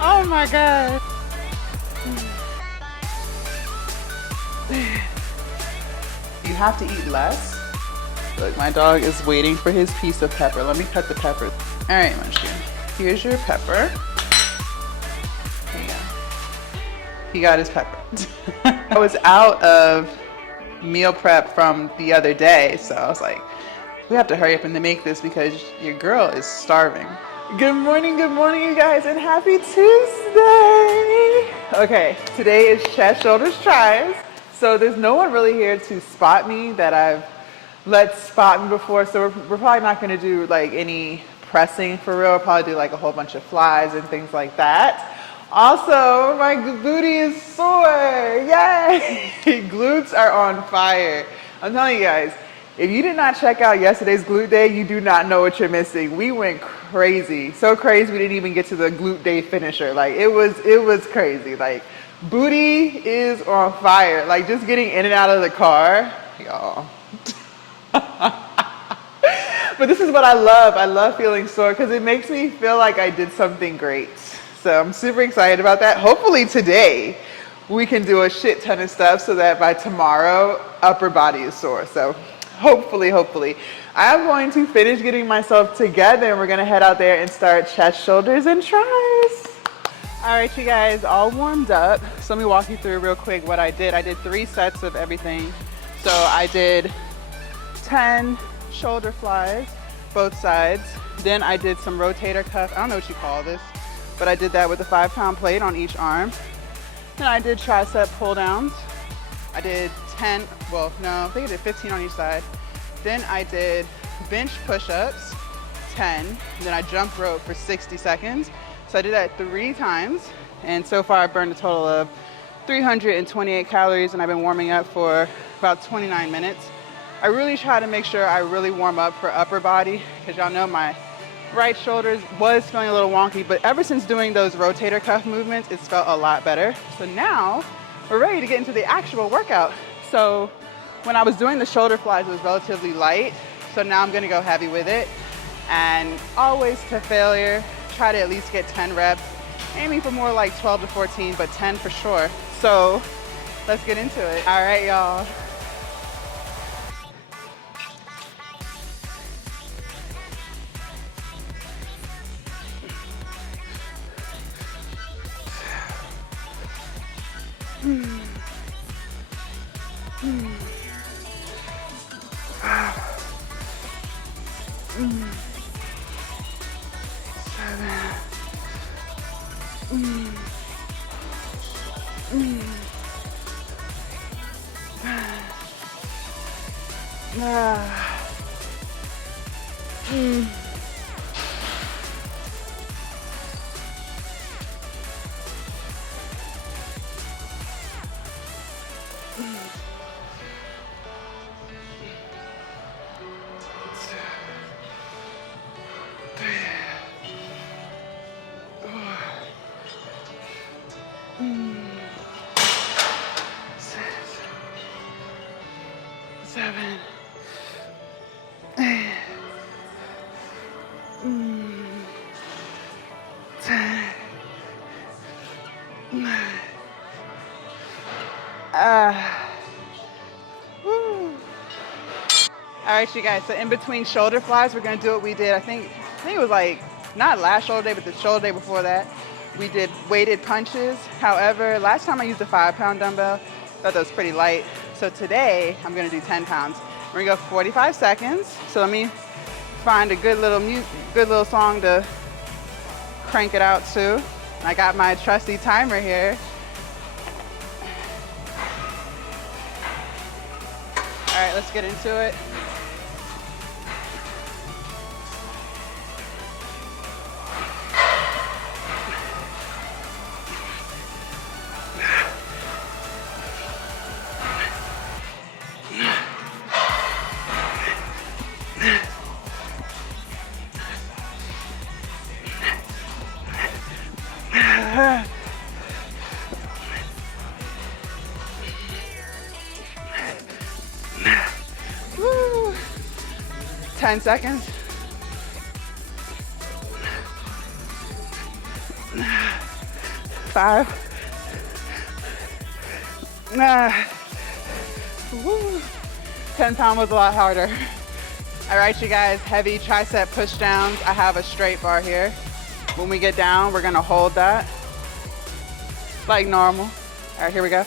Oh my God. You have to eat less. Look, my dog is waiting for his piece of pepper. Let me cut the pepper. All right, Munchkin. Here's your pepper. There you go. He got his pepper. I was out of meal prep from the other day, so I was like, we have to hurry up and make this because your girl is starving. Good morning, you guys, and happy Tuesday. Okay, today is chest, shoulders, tries. So there's no one really here to spot me that I've let spot me before. So we're probably not gonna do like any pressing for real. We'll probably do like a whole bunch of flies and things like that. Also, my booty is sore, yay! Glutes are on fire. I'm telling you guys, if you did not check out yesterday's glute day, you do not know what you're missing. We went crazy, so crazy we didn't even get to the glute day finisher. Like it was crazy. Like booty is on fire. Like just getting in and out of the car, y'all. But this is what I love. I love feeling sore because it makes me feel like I did something great. So I'm super excited about that. Hopefully today we can do a shit ton of stuff so that by tomorrow, upper body is sore. So hopefully, I'm going to finish getting myself together and we're gonna head out there and start chest, shoulders, and tries. All right, you guys, all warmed up. So let me walk you through real quick what I did. I did 3 sets of everything. So I did 10 shoulder flies, both sides. Then I did some rotator cuff. I don't know what you call this, but I did that with a 5-pound plate on each arm. Then I did tricep pull downs. I did 10, well, no, I think I did 15 on each side. Then I did bench push-ups, 10. Then I jump rope for 60 seconds. So I did that 3 times. And so far I burned a total of 328 calories and I've been warming up for about 29 minutes. I really try to make sure I really warm up for upper body because y'all know my right shoulder was feeling a little wonky, but ever since doing those rotator cuff movements, it's felt a lot better. So now we're ready to get into the actual workout. So when I was doing the shoulder flies, it was relatively light. So now I'm gonna go heavy with it. And always to failure, try to at least get 10 reps, aiming for more like 12 to 14, but 10 for sure. So let's get into it. All right, y'all. All right, you guys, so in between shoulder flies, we're gonna do what we did. I think it was like, not last shoulder day, but the shoulder day before that. We did weighted punches. However, last time I used a 5-pound dumbbell, thought that was pretty light. So today, I'm gonna do 10 pounds. We're gonna go 45 seconds. So let me find a good little song to crank it out to. I got my trusty timer here. All right, let's get into it. Woo. 10 seconds. 5. Woo. 10-pound was a lot harder. All right, you guys, heavy tricep push downs. I have a straight bar here. When we get down, we're gonna hold that like normal. All right, here we go.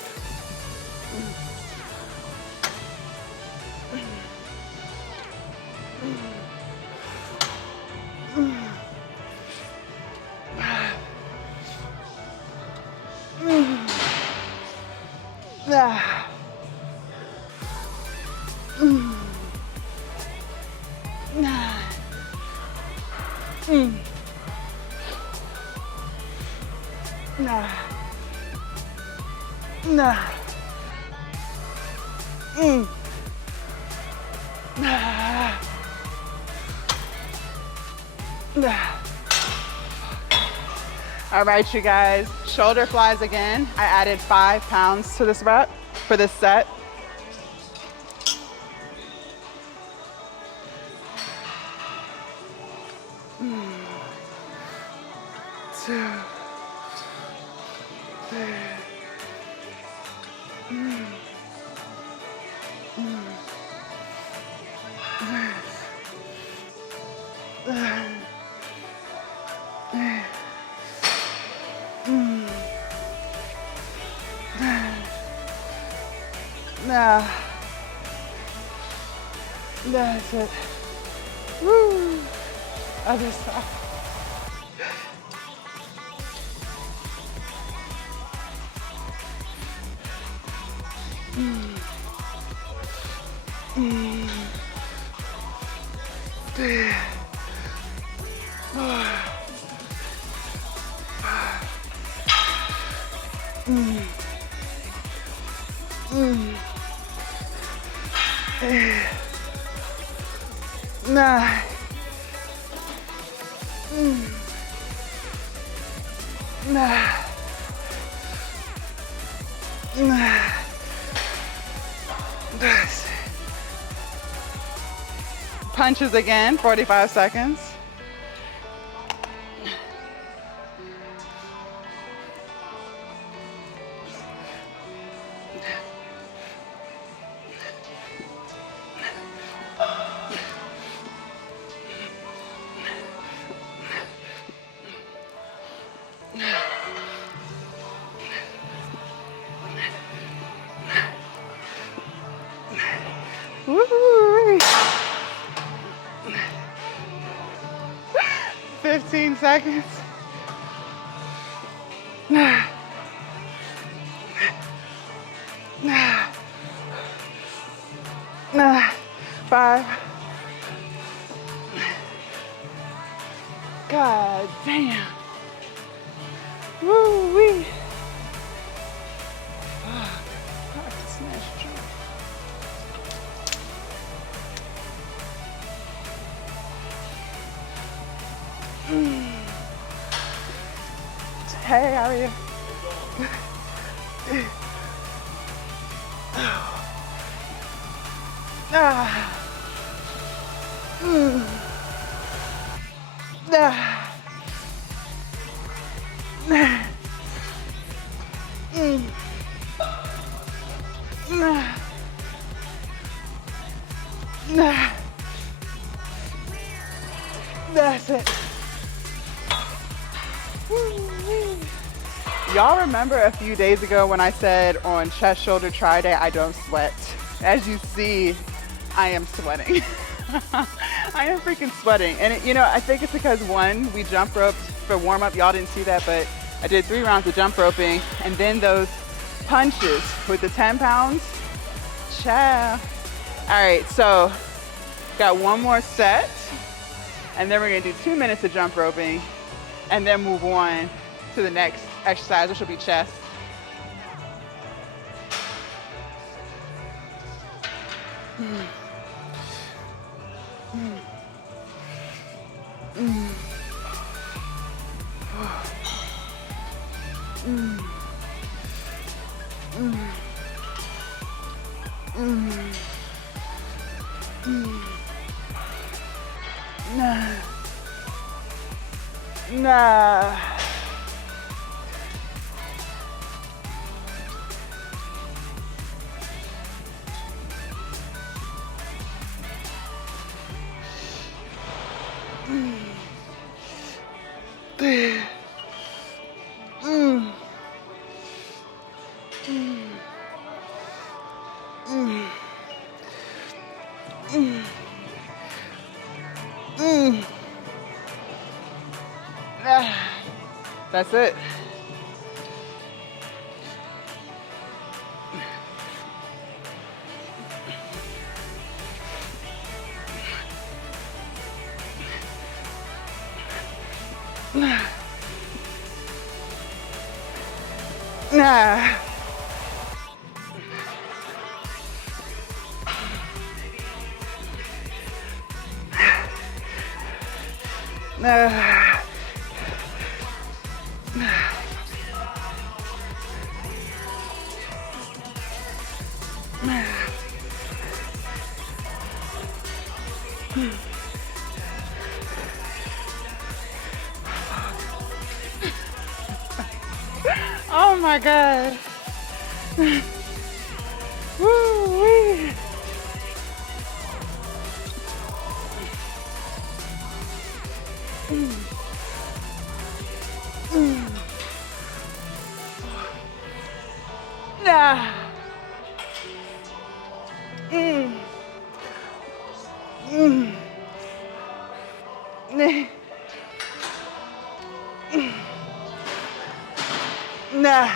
All right, you guys, shoulder flies again. I added 5 pounds to this rep for this set. That's it. Woo. Other side. Punches again, 45 seconds. Woo-hoo. 15 seconds. Five. God damn. Woo-wee. Hey, how are you? That's it. Y'all remember a few days ago when I said on chest, shoulder, tri day, I don't sweat? As you see, I am sweating. I am freaking sweating. And it, you know, I think it's because one, we jump roped for warm up. Y'all didn't see that, but I did 3 rounds of jump roping. And then those punches with the 10 pounds, ciao. All right, so got one more set. And then we're gonna do 2 minutes of jump roping and then move on to the next exercise, which will be chest. Nah. Nah. That's it. Nah. Nah. Oh my God. Woo-wee. Nah. Nah.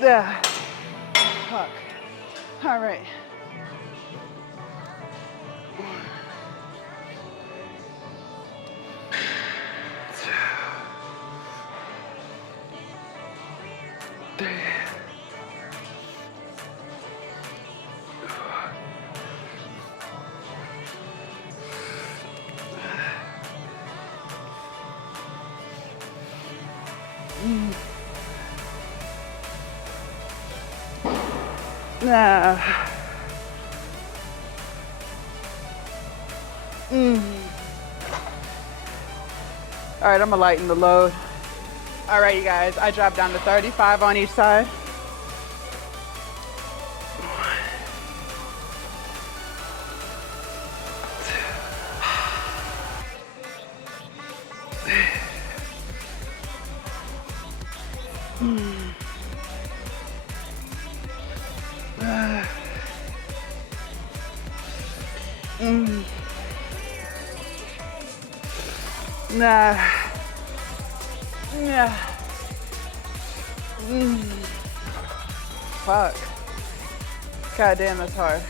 Yeah. Fuck. All right. Nah. All right, I'm gonna lighten the load. All right, you guys, I dropped down to 35 on each side. Nah. Yeah. Fuck. God damn, that's hard.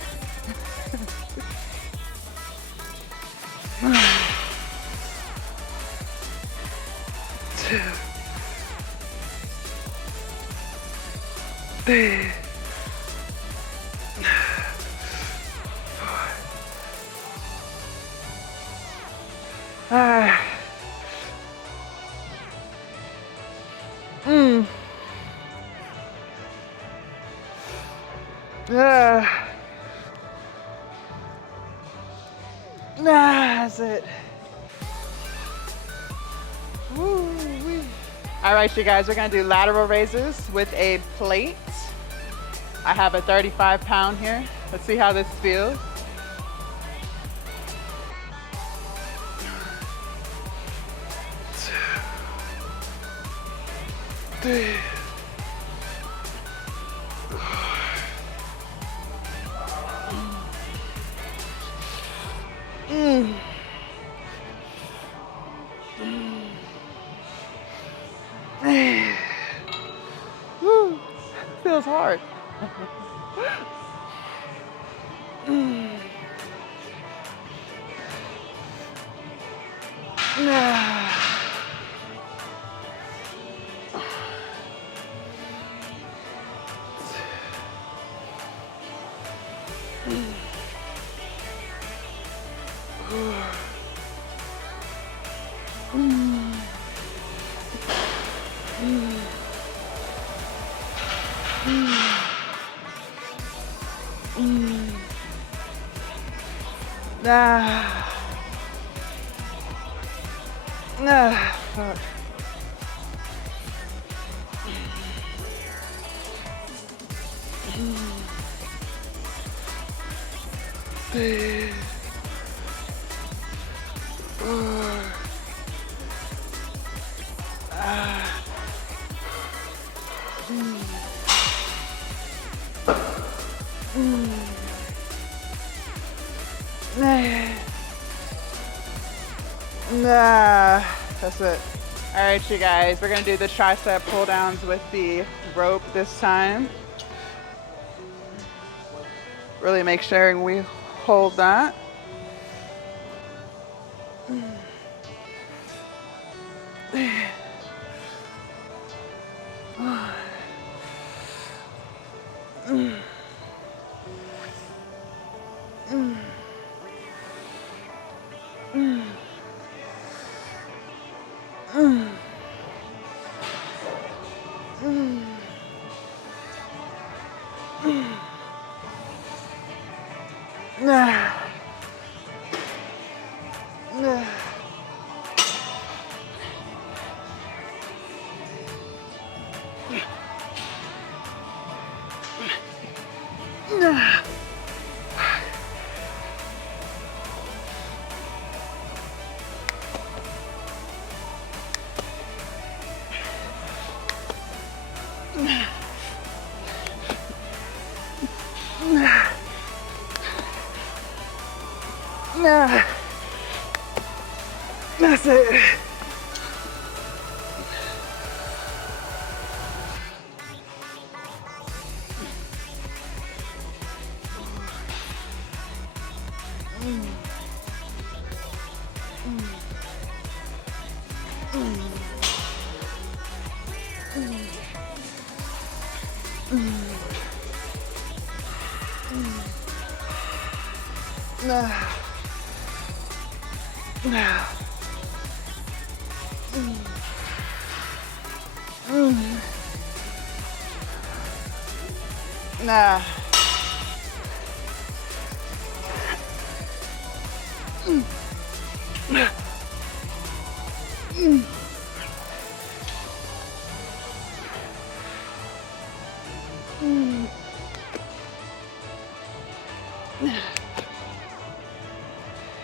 That's it. Woo-wee. All right, you guys, we're gonna do lateral raises with a plate. I have a 35-pound here. Let's see how this feels. Woo. Feels hard. Ah. Ah. Fuck. Nah, that's it. All right, you guys, we're gonna do the tricep pull downs with the rope this time. Really make sure we hold that. Nah. Nah. Nah. Nah. That's it. Nah. Nah. Nah.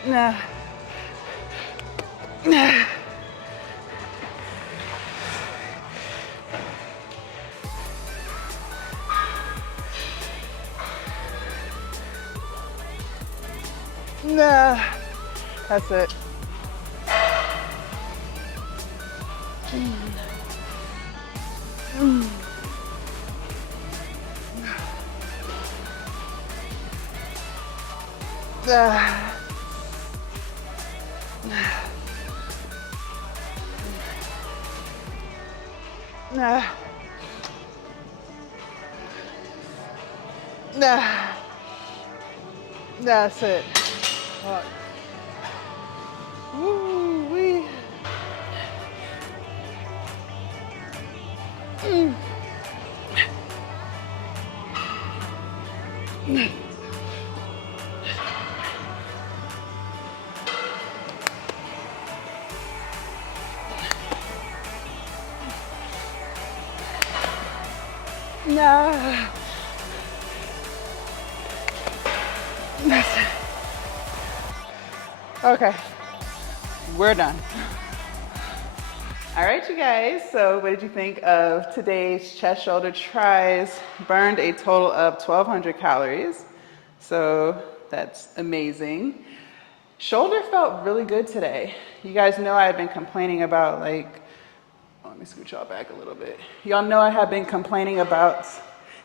Nah. Nah. Nah. That's it. Nah. Nah. Nah. That's it. Fuck. Woo-wee. Nah. That's it. Okay, we're done. All right, you guys, so what did you think of today's chest, shoulder, tries? Burned a total of 1,200 calories, so that's amazing. Shoulder felt really good today. You guys know I had been complaining about let me scoot y'all back a little bit. Y'all know I have been complaining about,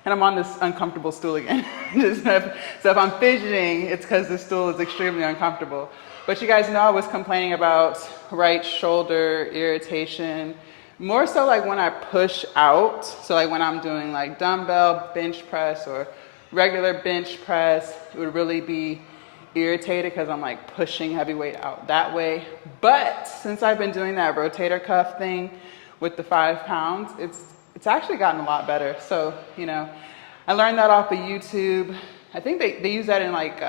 and I'm on this uncomfortable stool again. So if I'm fidgeting, it's because the stool is extremely uncomfortable. But you guys know I was complaining about right shoulder irritation, more so like when I push out. So like when I'm doing like dumbbell bench press or regular bench press, it would really be irritated because I'm like pushing heavy weight out that way. But since I've been doing that rotator cuff thing with the 5 pounds, it's actually gotten a lot better. So, you know, I learned that off of YouTube. I think they use that in like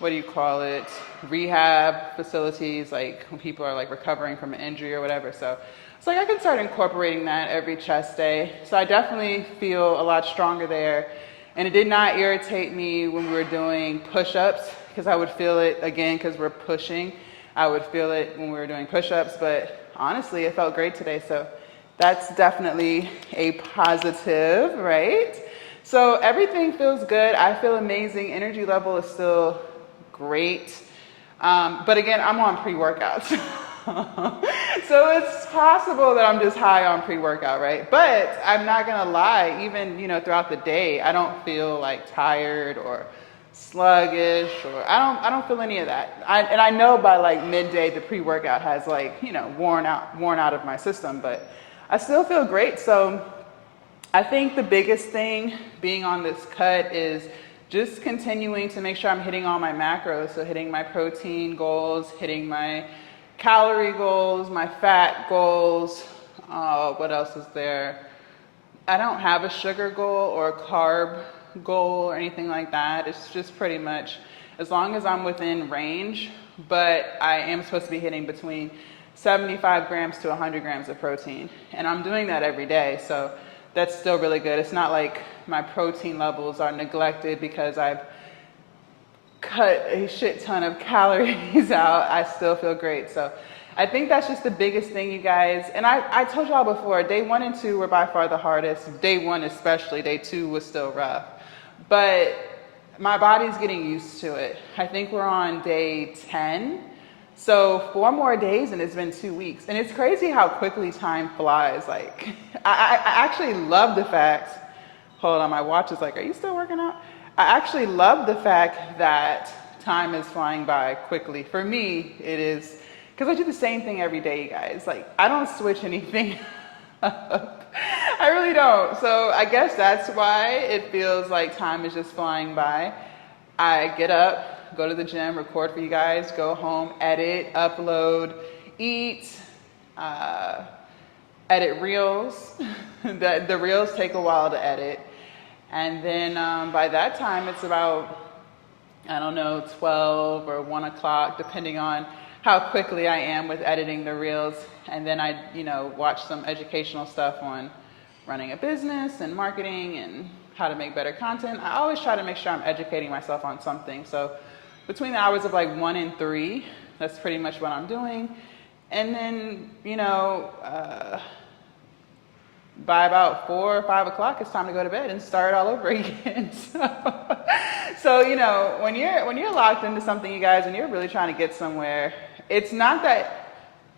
what do you call it, rehab facilities, like when people are like recovering from an injury or whatever. So it's like I can start incorporating that every chest day. So I definitely feel a lot stronger there. And it did not irritate me when we were doing push-ups, because I would feel it again because we're pushing. I would feel it when we were doing push-ups, but honestly, it felt great today. So that's definitely a positive, right? So everything feels good. I feel amazing. Energy level is still great. But again, I'm on pre-workouts. So it's possible that I'm just high on pre-workout, right? But I'm not gonna lie, even, throughout the day, I don't feel like tired or sluggish, or I don't feel any of that. And I know by like midday the pre-workout has like, worn out of my system, but I still feel great. So I think the biggest thing being on this cut is just continuing to make sure I'm hitting all my macros. So hitting my protein goals, hitting my calorie goals, my fat goals. What else is there? I don't have a sugar goal or a carb goal or anything like that. It's just pretty much as long as I'm within range, but I am supposed to be hitting between 75 grams to 100 grams of protein. And I'm doing that every day. So that's still really good. It's not like my protein levels are neglected because I've cut a shit ton of calories out. I still feel great. So I think that's just the biggest thing, you guys. And I told y'all before, day 1 and 2 were by far the hardest. Day 1 especially, day 2 was still rough. But my body's getting used to it. I think we're on day 10. So 4 more days and it's been 2 weeks. And it's crazy how quickly time flies. Like, I actually love the fact, hold on, my watch is like, are you still working out? I actually love the fact that time is flying by quickly. For me, it is, because I do the same thing every day, you guys. Like, I don't switch anything up. I really don't. So I guess that's why it feels like time is just flying by. I get up, go to the gym, record for you guys, go home, edit, upload, eat, edit reels. The reels take a while to edit. And then by that time, it's about, 12 or 1 o'clock, depending on how quickly I am with editing the reels. And then I, watch some educational stuff on running a business and marketing and how to make better content. I always try to make sure I'm educating myself on something. So between the hours of like 1 and 3, that's pretty much what I'm doing. And then, by about 4 or 5 o'clock, it's time to go to bed and start all over again. So when you're locked into something, you guys, and you're really trying to get somewhere, it's not that.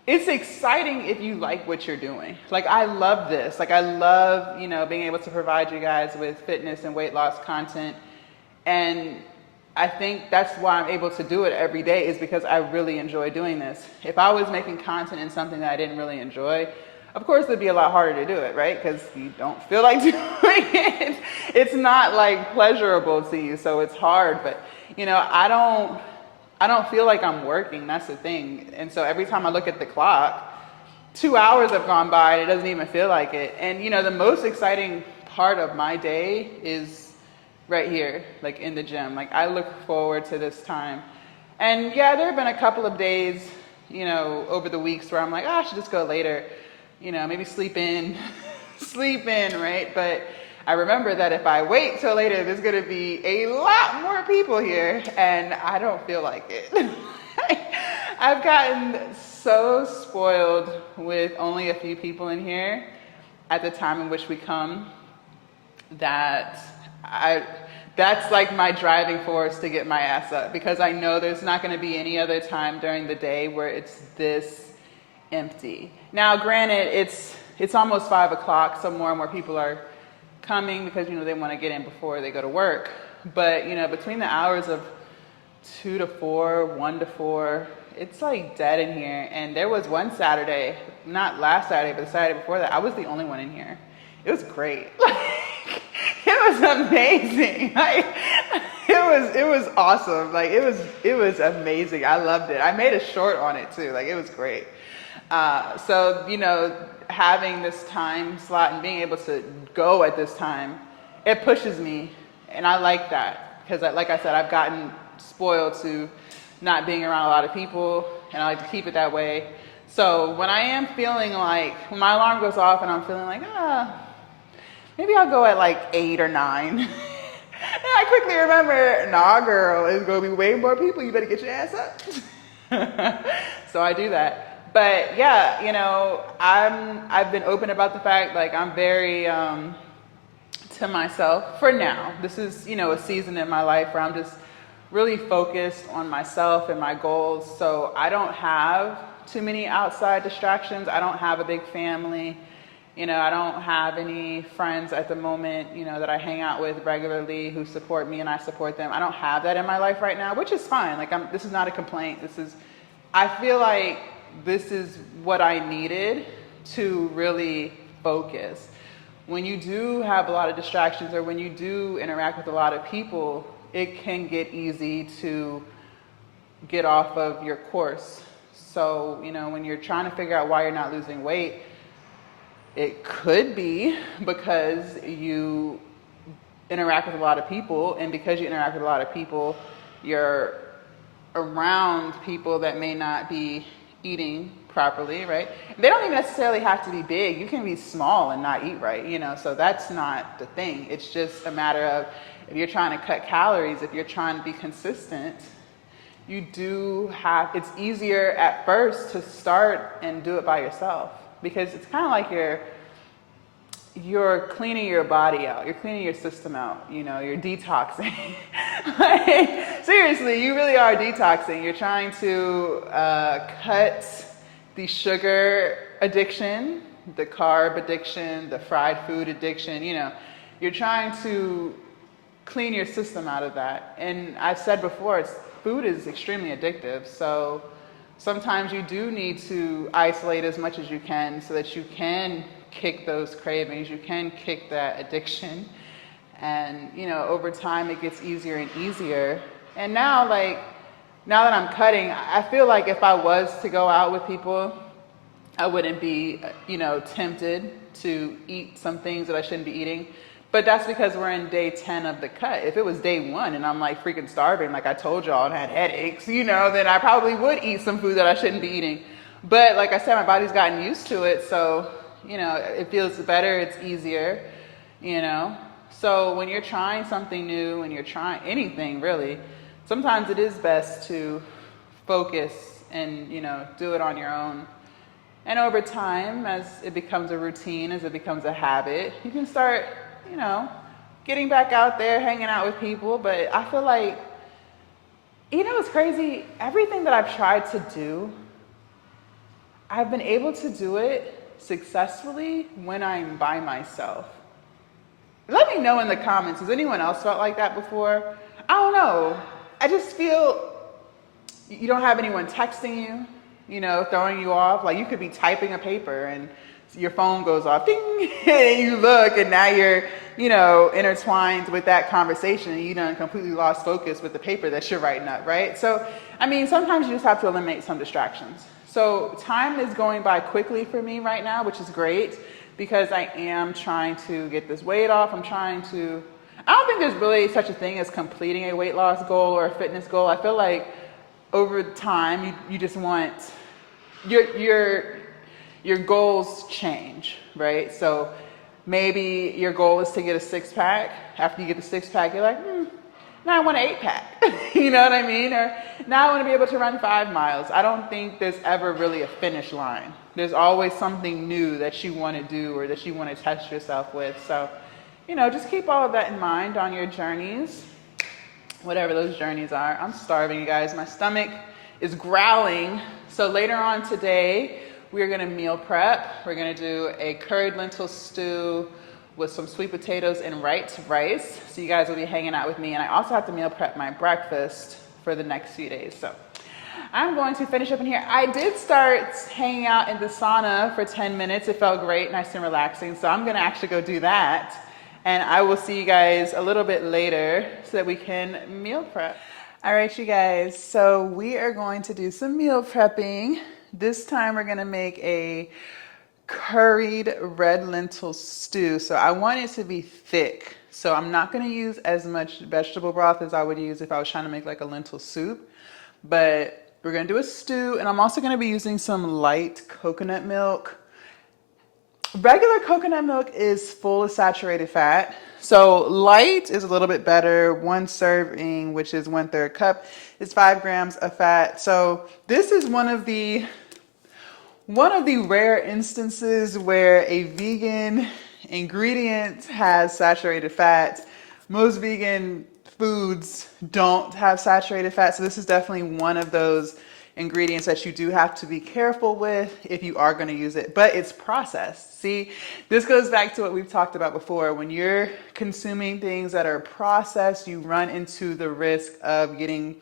It's exciting if you like what you're doing. Like, I love this. Like, I love, being able to provide you guys with fitness and weight loss content. And I think that's why I'm able to do it every day, is because I really enjoy doing this. If I was making content in something that I didn't really enjoy, of course it'd be a lot harder to do it, right? Because you don't feel like doing it. It's not like pleasurable to you, so it's hard. But, I don't feel like I'm working. That's the thing. And so every time I look at the clock, 2 hours have gone by and it doesn't even feel like it. And the most exciting part of my day is right here, like in the gym. Like, I look forward to this time. And yeah, there have been a couple of days, over the weeks where I'm like, I should just go later, maybe sleep in, right? But I remember that if I wait till later, there's going to be a lot more people here, and I don't feel like it. I've gotten so spoiled with only a few people in here at the time in which we come that that's like my driving force to get my ass up, because I know there's not going to be any other time during the day where it's this empty. Now, granted, it's almost 5 o'clock, so more and more people are coming because they want to get in before they go to work. But between the hours of 2 to 4, 1 to 4, it's like dead in here. And there was one Saturday, not last Saturday, but the Saturday before that, I was the only one in here. It was great. It was amazing. It was awesome. Like, it was amazing. I loved it. I made a short on it too. Like, it was great. So having this time slot and being able to go at this time, it pushes me, and I like that, because like I said, I've gotten spoiled to not being around a lot of people, and I like to keep it that way. So when I am feeling like, when my alarm goes off and I'm feeling like, maybe I'll go at like 8 or 9. And I quickly remember, nah, girl, it's gonna be way more people. You better get your ass up. So I do that. But yeah, you know, I've been open about the fact, like, I'm very to myself for now. This is, you know, a season in my life where I'm just really focused on myself and my goals. So I don't have too many outside distractions. I don't have a big family. You know, I don't have any friends at the moment, you know, that I hang out with regularly who support me and I support them. I don't have that in my life right now, which is fine. Like, this is not a complaint. I feel like this is what I needed to really focus. When you do have a lot of distractions, or when you do interact with a lot of people, it can get easy to get off of your course. So, you know, when you're trying to figure out why you're not losing weight, it could be because you interact with a lot of people, and because you interact with a lot of people, you're around people that may not be eating properly, right? They don't even necessarily have to be big. You can be small and not eat right, you know, so that's not the thing. It's just a matter of, if you're trying to cut calories, if you're trying to be consistent, it's easier at first to start and do it by yourself, because it's kind of like you're cleaning your body out, you're cleaning your system out, you know, you're detoxing. Like, seriously, you really are detoxing. You're trying to cut the sugar addiction, the carb addiction, the fried food addiction, you know, you're trying to clean your system out of that. And I've said before, food is extremely addictive, so sometimes you do need to isolate as much as you can so that you can kick those cravings, you can kick that addiction. And, you know, over time it gets easier and easier. And now, like, now that I'm cutting, I feel like if I was to go out with people, I wouldn't be, you know, tempted to eat some things that I shouldn't be eating. But that's because we're in day 10 of the cut. If it was day 1 and I'm like freaking starving, like I told y'all, and had headaches, you know, then I probably would eat some food that I shouldn't be eating. But like I said, my body's gotten used to it, so, you know, it feels better, it's easier, you know. So when you're trying something new, when you're trying anything really, sometimes it is best to focus and, you know, do it on your own. And over time, as it becomes a routine, as it becomes a habit, you can start, you know, getting back out there, hanging out with people. But I feel like, you know, it's crazy. Everything that I've tried to do, I've been able to do it successfully when I'm by myself. Let me know in the comments, has anyone else felt like that before? I don't know. I just feel you don't have anyone texting you, you know, throwing you off. Like, you could be typing a paper and your phone goes off, ding, and you look, and now you're, you know, intertwined with that conversation, and you done completely lost focus with the paper that you're writing up, right? So, I mean, sometimes you just have to eliminate some distractions. So time is going by quickly for me right now, which is great, because I am trying to get this weight off. I don't think there's really such a thing as completing a weight loss goal or a fitness goal. I feel like over time, you just want, your goals change, right? So maybe your goal is to get a 6-pack. After you get the 6-pack, you're like, now I want an 8-pack. You know what I mean? Or now I want to be able to run 5 miles. I don't think there's ever really a finish line. There's always something new that you want to do or that you want to test yourself with. So, you know, just keep all of that in mind on your journeys, whatever those journeys are. I'm starving, you guys. My stomach is growling. So later on today, we're gonna meal prep. We're gonna do a curried lentil stew with some sweet potatoes and rice. So you guys will be hanging out with me. And I also have to meal prep my breakfast for the next few days. So I'm going to finish up in here. I did start hanging out in the sauna for 10 minutes. It felt great, nice and relaxing. So I'm gonna actually go do that. And I will see you guys a little bit later so that we can meal prep. All right, you guys, so we are going to do some meal prepping. This time we're gonna make a curried red lentil stew. So I want it to be thick. So I'm not going to use as much vegetable broth as I would use if I was trying to make like a lentil soup. But we're going to do a stew, and I'm also going to be using some light coconut milk. Regular coconut milk is full of saturated fat. So light is a little bit better. One serving, which is 1/3 cup, is 5 grams of fat. So this is one of the rare instances where a vegan ingredient has saturated fat. Most vegan foods don't have saturated fat, so this is definitely one of those ingredients that you do have to be careful with if you are going to use it, but it's processed. See, this goes back to what we've talked about before. When you're consuming things that are processed, you run into the risk of getting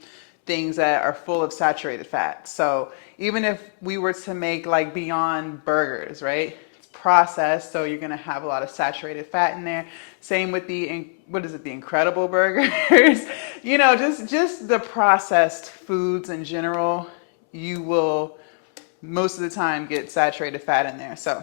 things that are full of saturated fat. So even if we were to make like Beyond Burgers, right? It's processed, so you're going to have a lot of saturated fat in there. Same with the, what is it, the Incredible Burgers? You know, just the processed foods in general, you will most of the time get saturated fat in there. So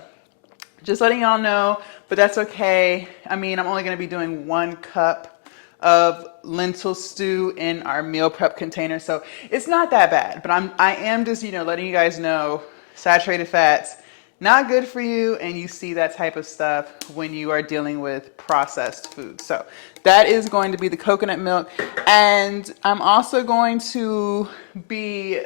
just letting y'all know, but that's okay. I mean, I'm only going to be doing 1 cup of lentil stew in our meal prep container, so it's not that bad. But I am just, you know, letting you guys know saturated fats not good for you, and you see that type of stuff when you are dealing with processed food. So that is going to be the coconut milk, and I'm also going to be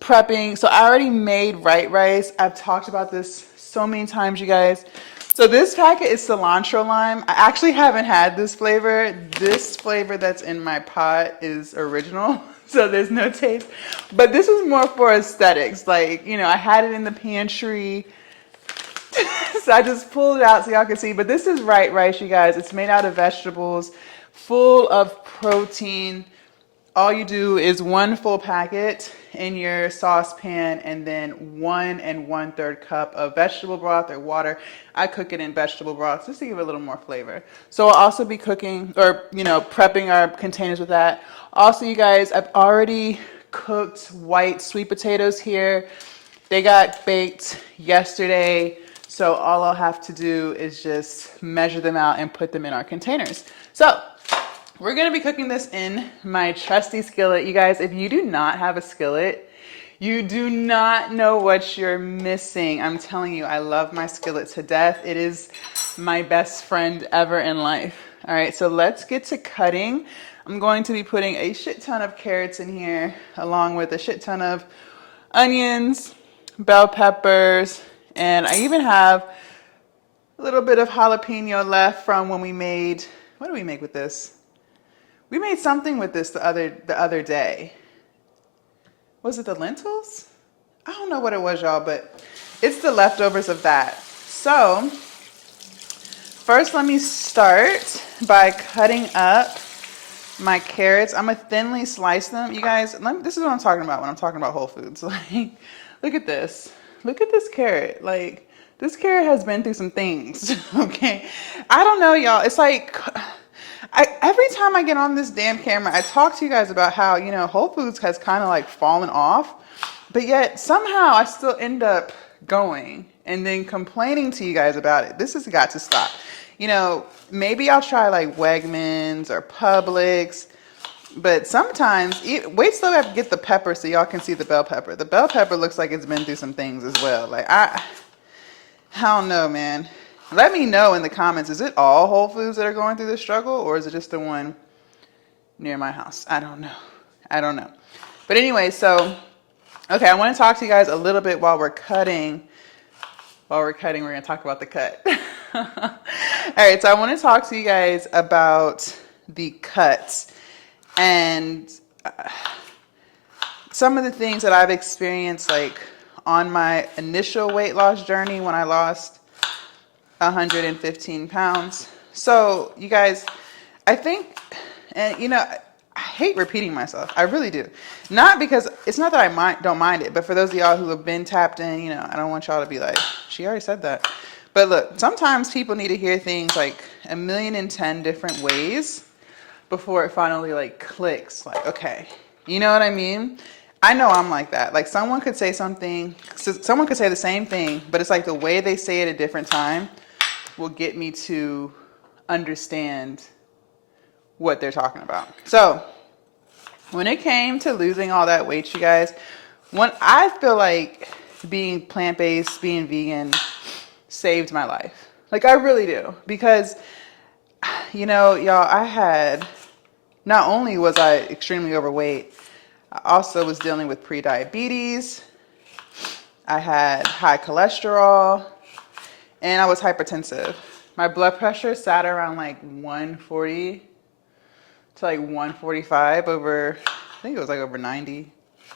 prepping. So I already made white rice. I've talked about this so many times, you guys. So this packet is cilantro lime. I actually haven't had this flavor. This flavor that's in my pot is original, so there's no taste. But this is more for aesthetics. Like, you know, I had it in the pantry, so I just pulled it out so y'all can see. But this is white rice, you guys. It's made out of vegetables, full of protein. All you do is 1 full packet in your saucepan, and then 1 1/3 cup of vegetable broth or water. I cook it in vegetable broth just to give it a little more flavor. So I'll also be cooking, or, you know, prepping our containers with that. Also, you guys, I've already cooked white sweet potatoes here. They got baked yesterday, so all I'll have to do is just measure them out and put them in our containers. So we're going to be cooking this in my trusty skillet. You guys, if you do not have a skillet, you do not know what you're missing. I'm telling you, I love my skillet to death. It is my best friend ever in life. All right, so let's get to cutting. I'm going to be putting a shit ton of carrots in here, along with a shit ton of onions, bell peppers, and I even have a little bit of jalapeno left from when we made, what did we make with this? We made something with this the other day. Was it the lentils? I don't know what it was, y'all, but it's the leftovers of that. So first, let me start by cutting up my carrots. I'm gonna thinly slice them. You guys, this is what I'm talking about when I'm talking about Whole Foods. Like, look at this. Look at this carrot. Like, this carrot has been through some things, okay? I don't know, y'all. It's like, every time I get on this damn camera, I talk to you guys about how, you know, Whole Foods has kind of like fallen off, but yet somehow I still end up going and then complaining to you guys about it. This has got to stop. You know, maybe I'll try like Wegmans or Publix, but sometimes, wait till I get the pepper so y'all can see the bell pepper. The bell pepper looks like it's been through some things as well. Like, I don't know, man. Let me know in the comments, is it all Whole Foods that are going through this struggle, or is it just the one near my house? I don't know. I don't know. But anyway, so, okay, I want to talk to you guys a little bit while we're cutting. We're going to talk about the cut. All right, so I want to talk to you guys about the cuts and some of the things that I've experienced, like on my initial weight loss journey when I lost 115 pounds. So you guys, I think, and you know, I hate repeating myself. I really do. Not because, it's not that I don't mind it, but for those of y'all who have been tapped in, you know, I don't want y'all to be like, she already said that. But look, sometimes people need to hear things like 1,010,000 different ways before it finally like clicks. Like, okay, you know what I mean? I know I'm like that. Like, someone could say something, someone could say the same thing, but it's like the way they say it at a different time will get me to understand what they're talking about. So when it came to losing all that weight, you guys, when I feel like being plant-based, being vegan saved my life. Like I really do. Because, y'all, I had, not only was I extremely overweight, I also was dealing with pre-diabetes. I had high cholesterol and I was hypertensive. My blood pressure sat around like 140 to like 145 over, I think it was like over 90,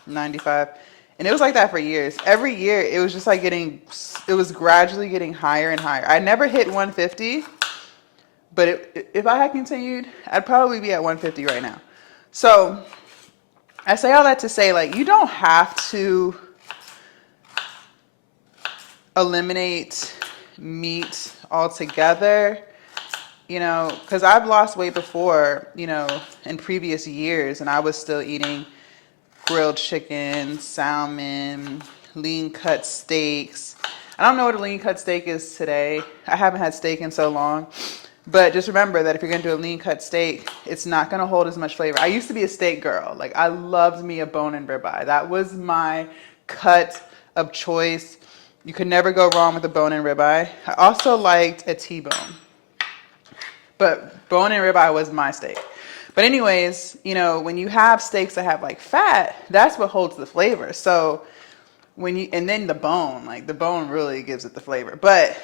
95. And it was like that for years. Every year it was just like it was gradually getting higher and higher. I never hit 150, but if I had continued, I'd probably be at 150 right now. So I say all that to say, like, you don't have to eliminate meat altogether, because I've lost weight before, in previous years, and I was still eating grilled chicken, salmon, lean cut steaks. I don't know what a lean cut steak is today. I haven't had steak in so long. But just remember that if you're going to do a lean cut steak, it's not going to hold as much flavor. I used to be a steak girl. Like, I loved me a bone and ribeye. That was my cut of choice. You could never go wrong with a bone and ribeye. I also liked a T-bone. But bone and ribeye was my steak. But anyways, when you have steaks that have like fat, that's what holds the flavor. So and then the bone, like the bone really gives it the flavor. But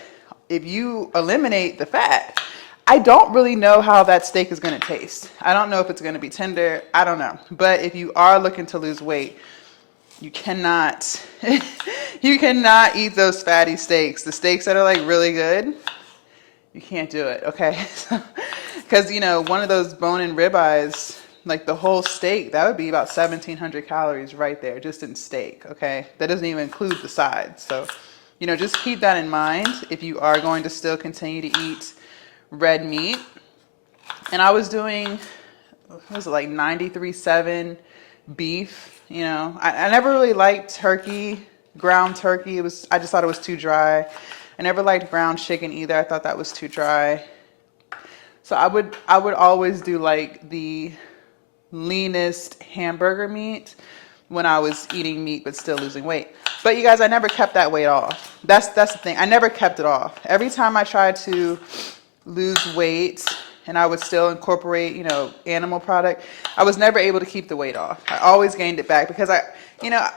if you eliminate the fat, I don't really know how that steak is going to taste. I don't know if it's going to be tender. I don't know. But if you are looking to lose weight, you cannot eat those fatty steaks. The steaks that are like really good, you can't do it, okay? Because, one of those bone and ribeyes, like the whole steak, that would be about 1,700 calories right there, just in steak, okay? That doesn't even include the sides. So, just keep that in mind if you are going to still continue to eat red meat. And I was doing, what was it, like 93.7 beef. I never really liked turkey, ground turkey. I just thought it was too dry. I never liked ground chicken either. I thought that was too dry. So I would always do like the leanest hamburger meat when I was eating meat but still losing weight. But you guys, I never kept that weight off. That's the thing. I never kept it off. Every time I tried to lose weight and I would still incorporate, animal product, I was never able to keep the weight off. I always gained it back because I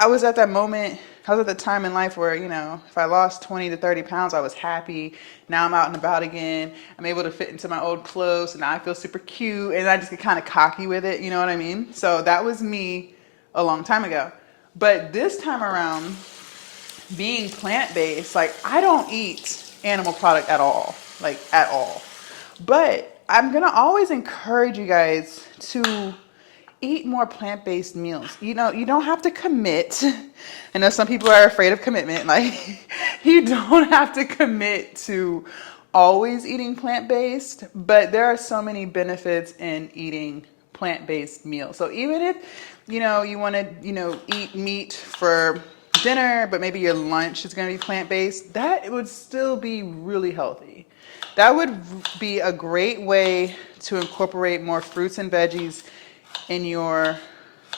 was at that moment, I was at the time in life where, if I lost 20 to 30 pounds, I was happy. Now I'm out and about again. I'm able to fit into my old clothes and now I feel super cute and I just get kind of cocky with it. You know what I mean? So that was me a long time ago. But this time around, being plant-based, like I don't eat animal product at all, like at all. But I'm going to always encourage you guys to eat more plant-based meals. You don't have to commit. I know some people are afraid of commitment. Like, you don't have to commit to always eating plant-based, but there are so many benefits in eating plant-based meals. So even if, you want to, eat meat for dinner, but maybe your lunch is going to be plant-based, that would still be really healthy. That would be a great way to incorporate more fruits and veggies in your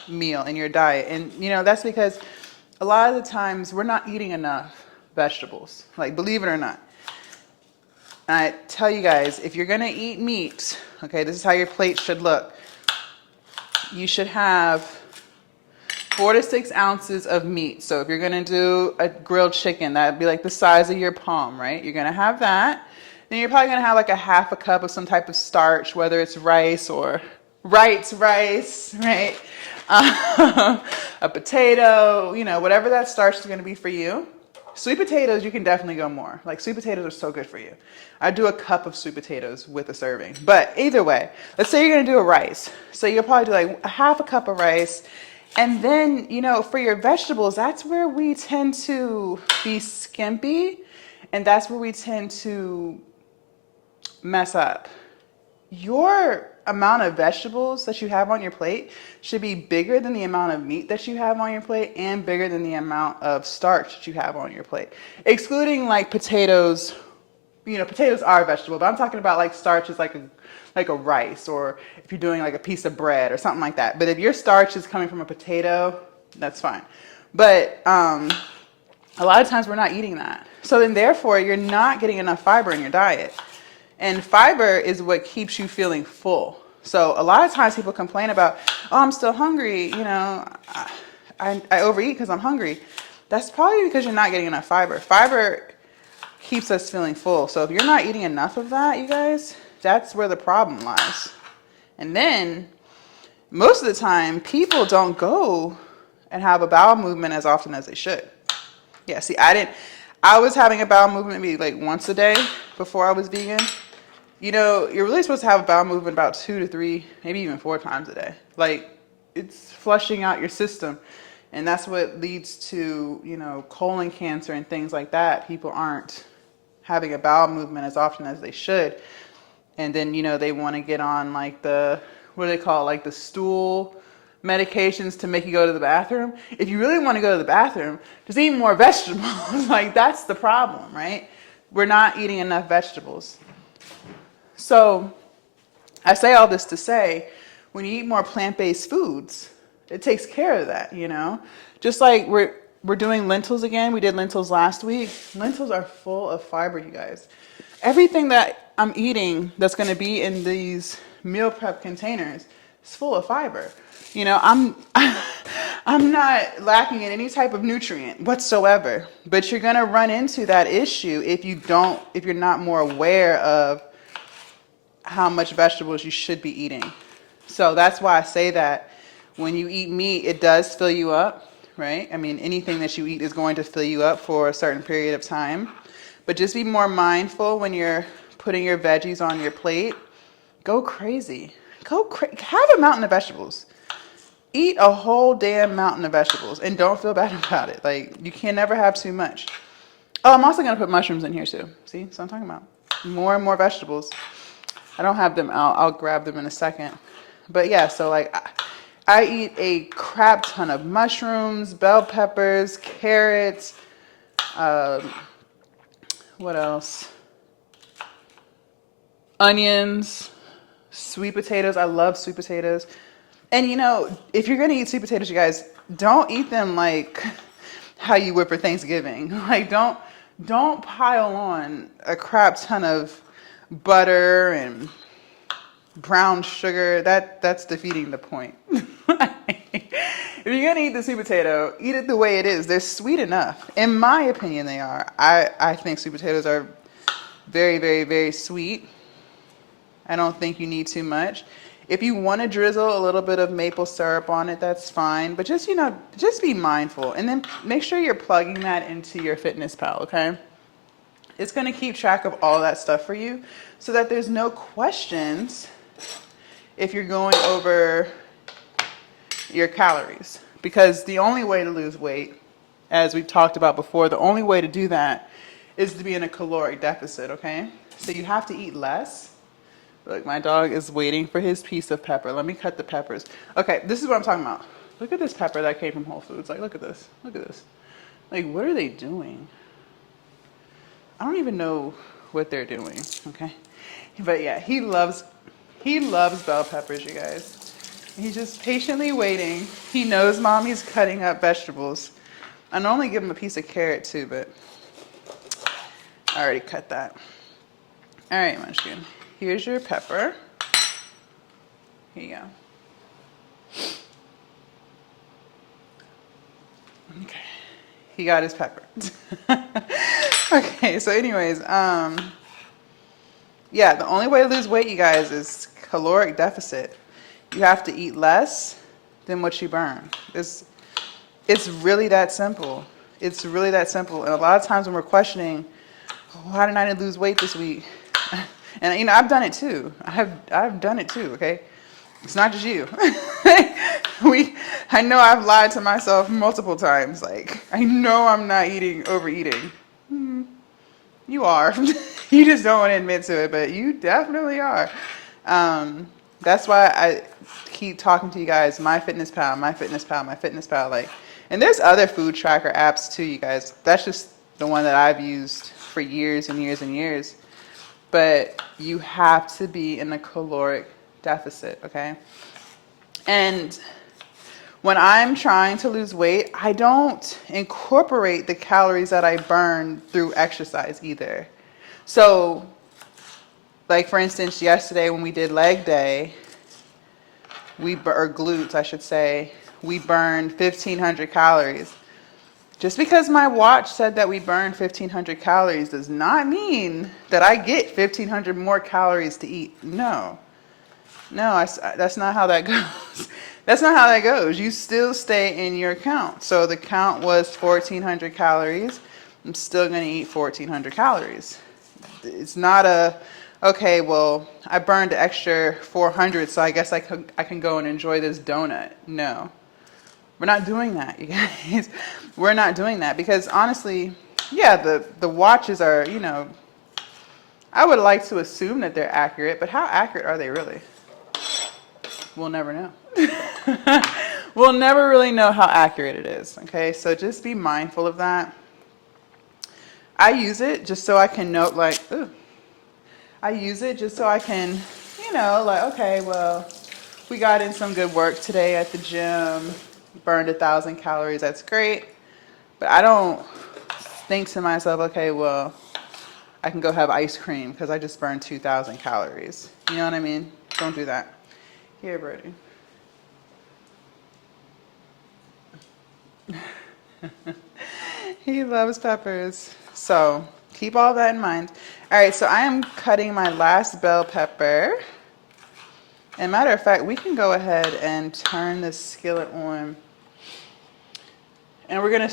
meal, in your diet. And, that's because a lot of the times we're not eating enough vegetables, like believe it or not. And I tell you guys, if you're going to eat meat, okay, this is how your plate should look. You should have 4 to 6 ounces of meat. So if you're going to do a grilled chicken, that'd be like the size of your palm, right? You're going to have that. Then you're probably going to have like a half a cup of some type of starch, whether it's rice or rice, right? A potato, whatever that starch is going to be for you. Sweet potatoes, you can definitely go more. Like, sweet potatoes are so good for you. I do a cup of sweet potatoes with a serving. But either way, let's say you're going to do a rice. So you'll probably do like a half a cup of rice. And then, for your vegetables, that's where we tend to be skimpy. And that's where we tend to mess up. Your amount of vegetables that you have on your plate should be bigger than the amount of meat that you have on your plate and bigger than the amount of starch that you have on your plate. Excluding like potatoes, potatoes are a vegetable, but I'm talking about like starches like a rice, or if you're doing like a piece of bread or something like that. But if your starch is coming from a potato, that's fine. But a lot of times we're not eating that. So then therefore you're not getting enough fiber in your diet. And fiber is what keeps you feeling full. So a lot of times people complain about, oh, I'm still hungry, I overeat because I'm hungry. That's probably because you're not getting enough fiber. Fiber keeps us feeling full. So if you're not eating enough of that, you guys, that's where the problem lies. And then most of the time, people don't go and have a bowel movement as often as they should. Yeah, see, I was having a bowel movement maybe like once a day before I was vegan. You're really supposed to have a bowel movement about 2 to 3, maybe even 4 times a day. Like, it's flushing out your system. And that's what leads to, colon cancer and things like that. People aren't having a bowel movement as often as they should. And then, they want to get on like what do they call it? Like the stool medications to make you go to the bathroom. If you really want to go to the bathroom, just eat more vegetables. Like, that's the problem, right? We're not eating enough vegetables. So I say all this to say, when you eat more plant-based foods, it takes care of that, Just like we're doing lentils again. We did lentils last week. Lentils are full of fiber, you guys. Everything that I'm eating that's going to be in these meal prep containers is full of fiber. I'm not lacking in any type of nutrient whatsoever. But you're going to run into that issue if you're not more aware of how much vegetables you should be eating. So that's why I say that when you eat meat, it does fill you up, right? I mean, anything that you eat is going to fill you up for a certain period of time. But just be more mindful when you're putting your veggies on your plate. Go crazy. Have a mountain of vegetables. Eat a whole damn mountain of vegetables and don't feel bad about it. Like, you can never have too much. Oh, I'm also going to put mushrooms in here too. See? That's what I'm talking about. More and more vegetables. I don't have them out. I'll grab them in a second. But yeah, so like I eat a crap ton of mushrooms, bell peppers, carrots, what else? Onions, sweet potatoes. I love sweet potatoes. And if you're going to eat sweet potatoes, you guys, don't eat them like how you would for Thanksgiving. Like, don't pile on a crap ton of butter and brown sugar. That's defeating the point. If you're gonna eat the sweet potato, eat it the way it is. They're sweet enough. In my opinion, they are. I think sweet potatoes are very, very, very sweet. I don't think you need too much. If you want to drizzle a little bit of maple syrup on it, that's fine. But just be mindful. And then make sure you're plugging that into your FitnessPal, okay? It's going to keep track of all that stuff for you so that there's no questions if you're going over your calories. Because the only way to lose weight, as we've talked about before, the only way to do that is to be in a caloric deficit, okay? So you have to eat less. Look, my dog is waiting for his piece of pepper. Let me cut the peppers. Okay, this is what I'm talking about. Look at this pepper that came from Whole Foods. Like, look at this. Look at this. Like, what are they doing? I don't even know what they're doing, okay? But yeah, he loves bell peppers, you guys. He's just patiently waiting. He knows mommy's cutting up vegetables. I normally give him a piece of carrot too, but I already cut that. All right, Munchkin. Here's your pepper. Here you go. Okay. He got his pepper. Okay, so anyways, yeah, the only way to lose weight, you guys, is caloric deficit. You have to eat less than what you burn. It's really that simple. It's really that simple. And a lot of times when we're questioning, why didn't I lose weight this week? And I've done it too. I've done it too, okay? It's not just you. I know I've lied to myself multiple times. Like, I know I'm not overeating. You are. You just don't want to admit to it, but you definitely are. That's why I keep talking to you guys, my FitnessPal, my FitnessPal, my FitnessPal. Like, and there's other food tracker apps too, you guys. That's just the one that I've used for years and years and years. but you have to be in a caloric deficit, okay? And when I'm trying to lose weight, I don't incorporate the calories that I burn through exercise either. So, like for instance, yesterday when we did leg day, or glutes, I should say, we burned 1,500 calories. Just because my watch said that we burned 1,500 calories does not mean that I get 1,500 more calories to eat. No, that's not how that goes. That's not how that goes. You still stay in your count. So the count was 1,400 calories. I'm still going to eat 1,400 calories. It's not okay, well, I burned an extra 400, so I guess I can go and enjoy this donut. No. We're not doing that, you guys. We're not doing that because honestly, yeah, the watches are, I would like to assume that they're accurate, but how accurate are they really? We'll never know. We'll never really know how accurate it is, okay? So just be mindful of that. I use it just so I can note I use it just so I can, okay, well, we got in some good work today at the gym, burned 1,000 calories, that's great. But I don't think to myself, okay, well, I can go have ice cream because I just burned 2,000 calories. You know what I mean? Don't do that. Here, Brody. He loves peppers. So keep all that in mind. All right, so I am cutting my last bell pepper. And matter of fact, we can go ahead and turn this skillet on. And we're going to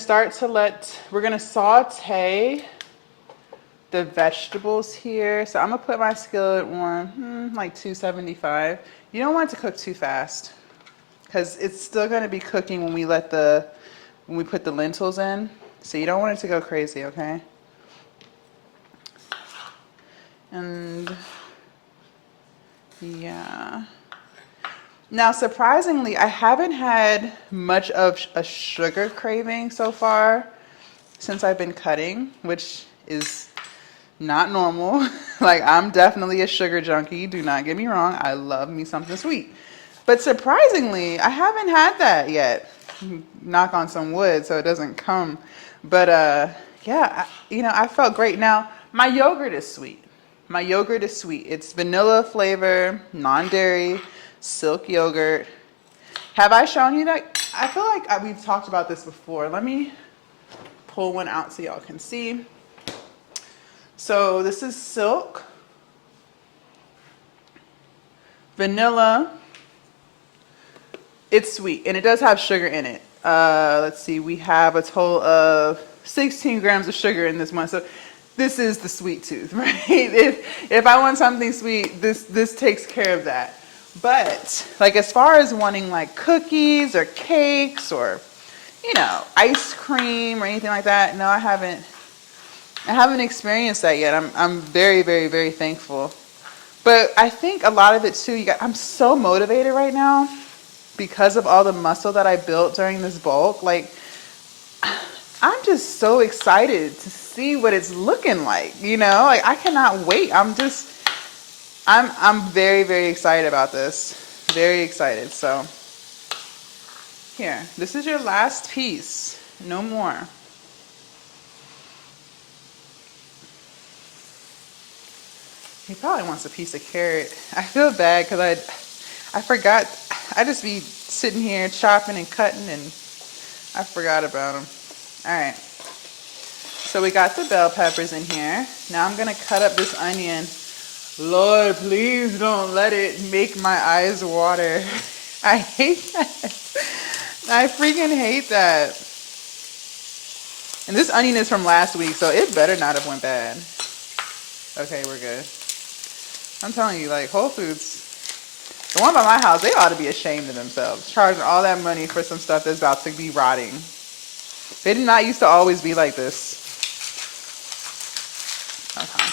saute the vegetables here. So I'm going to put my skillet on like 275. You don't want it to cook too fast because it's still going to be cooking when we put the lentils in. So you don't want it to go crazy, okay? And yeah. Now, surprisingly, I haven't had much of a sugar craving so far since I've been cutting, which is not normal. Like, I'm definitely a sugar junkie. Do not get me wrong. I love me something sweet. But surprisingly, I haven't had that yet. Knock on some wood so it doesn't come. But yeah, I felt great. Now, my yogurt is sweet. It's vanilla flavor, non-dairy, silk yogurt. Have I shown you that? I feel like we've talked about this before. Let me pull one out so y'all can see. So this is silk, vanilla. It's sweet, and it does have sugar in it. Let's see, we have a total of 16 grams of sugar in this one. So this is the sweet tooth, right? If I want something sweet, this takes care of that. But like as far as wanting like cookies or cakes or ice cream or anything like that, no, I haven't experienced that yet. I'm very, very, very thankful. But I think a lot of it too, I'm so motivated right now because of all the muscle that I built during this bulk. Like, I'm just so excited to see what it's looking like, like I cannot wait. I'm very, very excited about this. Very excited. So here, this is your last piece. No more. He probably wants a piece of carrot. I feel bad because I forgot. I just be sitting here chopping and cutting and I forgot about him. All right. So we got the bell peppers in here. Now I'm going to cut up this onion. Lord, please don't let it make my eyes water. I hate that. I freaking hate that. And this onion is from last week, so it better not have went bad. Okay, we're good. I'm telling you, like, Whole Foods, the one by my house, they ought to be ashamed of themselves, charging all that money for some stuff that's about to be rotting. They did not used to always be like this. Okay.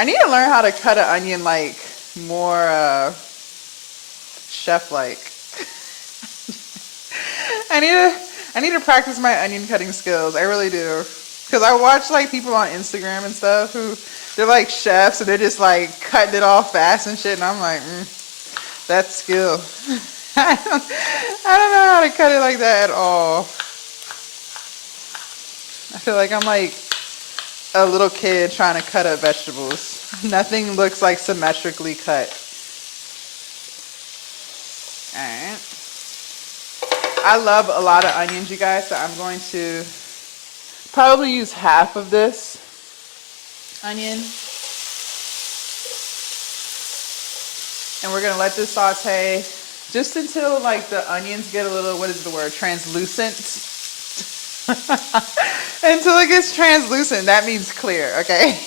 I need to learn how to cut an onion like more chef-like. I need to practice my onion cutting skills. I really do. Because I watch like people on Instagram and stuff who they're like chefs and they're just like cutting it off fast and shit. And I'm like, that's skill. I don't know how to cut it like that at all. I feel like I'm like a little kid trying to cut up vegetables. Nothing looks like symmetrically cut. Alright. I love a lot of onions, you guys, so I'm going to probably use half of this onion. And we're going to let this saute just until like the onions get a little, what is the word, translucent. Until it gets translucent, that means clear, okay?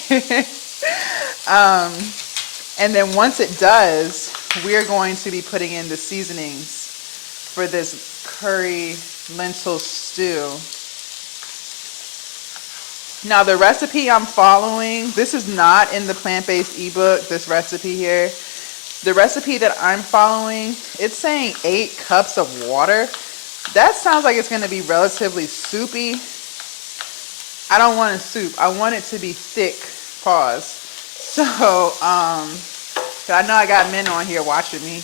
And then once it does, we're going to be putting in the seasonings for this curry lentil stew. Now the recipe I'm following, this is not in the plant-based ebook, this recipe here. The recipe that I'm following, it's saying 8 cups of water. That sounds like it's going to be relatively soupy. I don't want a soup. I want it to be thick. Pause. So, I know I got men on here watching me,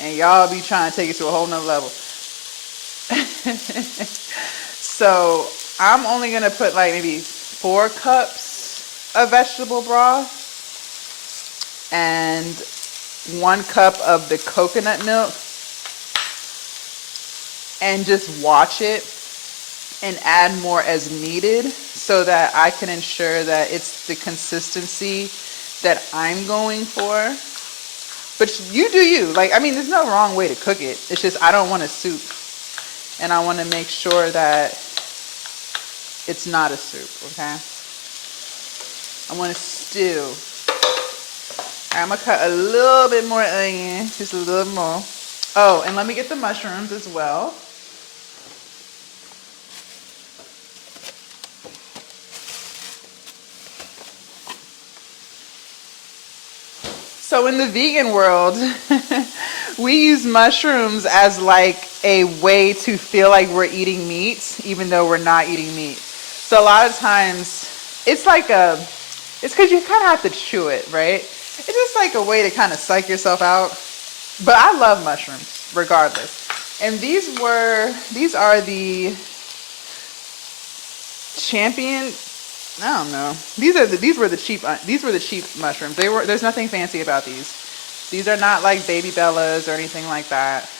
and y'all be trying to take it to a whole nother level. So, I'm only going to put like maybe 4 cups of vegetable broth and 1 cup of the coconut milk, and just watch it and add more as needed so that I can ensure that it's the consistency that I'm going for. But you do you. Like, I mean, there's no wrong way to cook it. It's just I don't want a soup. And I want to make sure that it's not a soup, okay? I want a stew. All right, I'm going to cut a little bit more onion, just a little more. Oh, and let me get the mushrooms as well. So in the vegan world, we use mushrooms as like a way to feel like we're eating meat, even though we're not eating meat. So a lot of times, it's because you kind of have to chew it, right? It's just like a way to kind of psych yourself out. But I love mushrooms, regardless. And these are the champion. I don't know. These were the cheap mushrooms. There's nothing fancy about these. These are not like Baby Bellas or anything like that.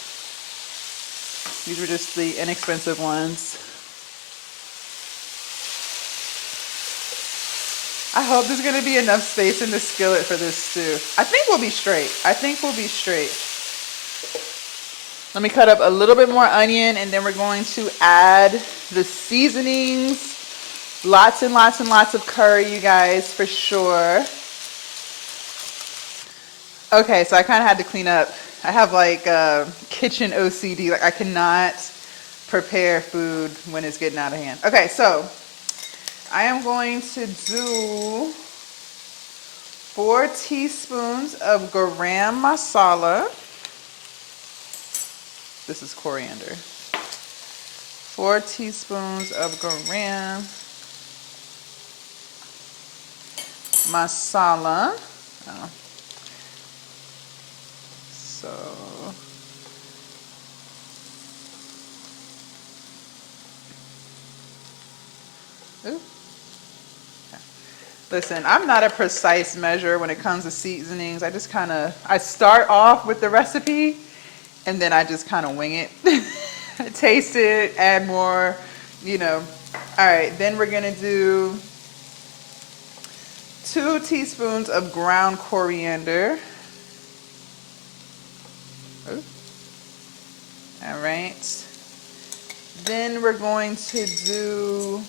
These were just the inexpensive ones. I hope there's gonna be enough space in the skillet for this stew. I think we'll be straight. Let me cut up a little bit more onion, and then we're going to add the seasonings. Lots and lots and lots of curry, you guys, for sure. Okay, so I kind of had to clean up. I have like kitchen OCD. Like I cannot prepare food when it's getting out of hand. Okay, so I am going to do 4 teaspoons of garam masala. This is coriander. 4 teaspoons of garam masala. Oh. So ooh. Okay. Listen, I'm not a precise measure when it comes to seasonings. I start off with the recipe and then I just kind of wing it. Taste it, add more, All right, then we're gonna do 2 teaspoons of ground coriander. Ooh. All right. Then we're going to do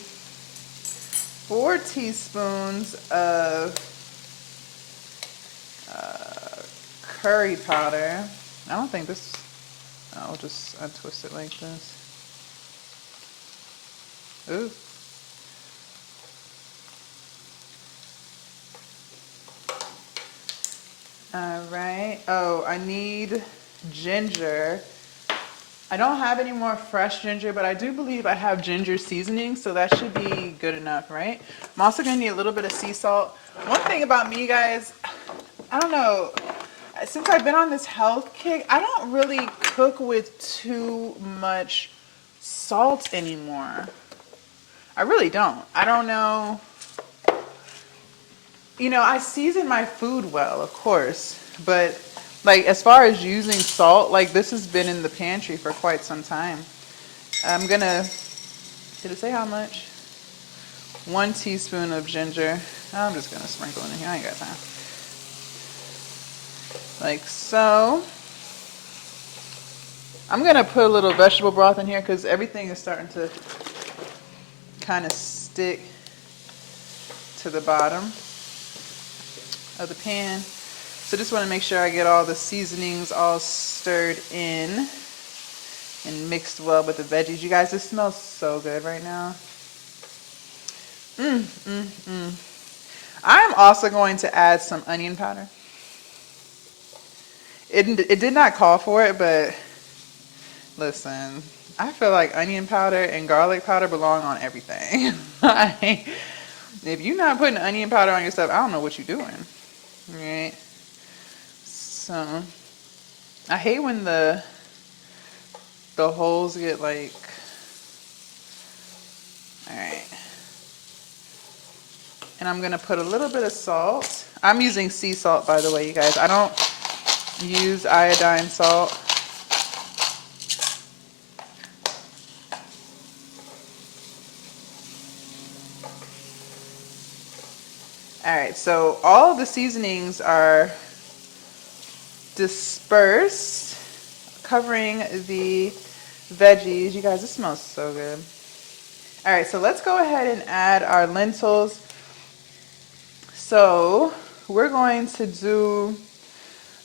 4 teaspoons of curry powder. I don't think this, I'll just untwist it like this. Ooh. All right. Oh, I need ginger. I don't have any more fresh ginger, but I do believe I have ginger seasoning, so that should be good enough, right? I'm also gonna need a little bit of sea salt. One thing about me, guys, I don't know, since I've been on this health kick, I don't really cook with too much salt anymore. I really don't. I don't know. You know, I season my food well, of course, but like as far as using salt, like this has been in the pantry for quite some time. I'm gonna, did it say how much? 1 teaspoon of ginger. I'm just gonna sprinkle it in here, I ain't got time. Like so. I'm gonna put a little vegetable broth in here because everything is starting to kind of stick to the bottom of the pan. So just want to make sure I get all the seasonings all stirred in and mixed well with the veggies. You guys, this smells so good right now. I'm also going to add some onion powder. It did not call for it, but listen, I feel like onion powder and garlic powder belong on everything. If you're not putting onion powder on your stuff, I don't know what you're doing. Right? So, I hate when the holes get like, all right. And I'm gonna put a little bit of salt. I'm using sea salt, by the way, you guys. I don't use iodine salt. All right, so all the seasonings are dispersed, covering the veggies. You guys, this smells so good. All right, so let's go ahead and add our lentils. So we're going to do